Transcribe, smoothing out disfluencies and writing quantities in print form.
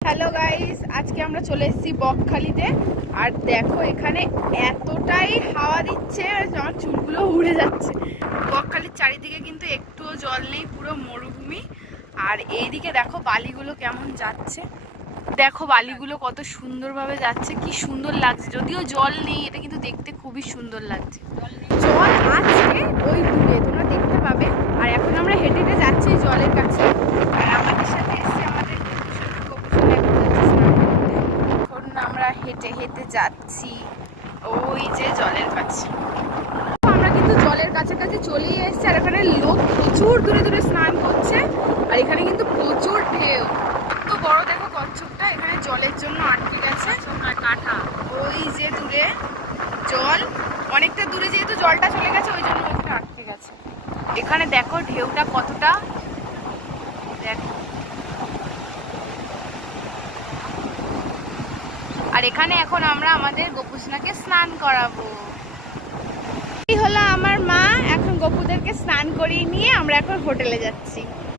Hello guys, আজকে আমরা চলে এসেছি বকখালিতে। আর দেখো এখানে এতটাই হাওয়া দিচ্ছে আমার চুলগুলো উড়ে যাচ্ছে। বকখালির চারিদিকে কিন্তু একটুও জল নেই, পুরো মরুভূমি। আর এইদিকে দেখো বালিগুলো কেমন যাচ্ছে, দেখো বালিগুলো কত সুন্দরভাবে যাচ্ছে, কি সুন্দর লাগছে। যদিও জল নেই, এটা কিন্তু দেখতে খুবই সুন্দর লাগছে। জল আছে ওই দূরে, তোমরা দেখতে পাবে। আর এখন আমরা হেঁটে হেঁটে যাচ্ছি জলের কাছে। আর আমাদের সাথে এসছে আমাদের এখন আমরা হেঁটে হেঁটে যাচ্ছি ওই যে জলের কাছে। আমরা কিন্তু জলের কাছাকাছি চলেই এসেছি। আর এখানে লোক প্রচুর দূরে দূরে স্নান করছে। আর এখানে কিন্তু প্রচুর ঢেউ, কত বড় দেখো কচ্ছপটা এখানে জলের জন্য আটকে গেছে। কাঁঠা ওই যে দূরে জল, অনেকটা দূরে যেহেতু জলটা চলে গেছে ওই জন্য ওখানে আটকে গেছে। এখানে দেখো ঢেউটা কতটা, দেখো। আর এখানে এখন আমরা আমাদের গোপুসোনাকে স্নান করাবো। এই হলো আমার মা, এখন গোপুদেরকে স্নান করিয়ে নিয়ে আমরা এখন হোটেলে যাচ্ছি।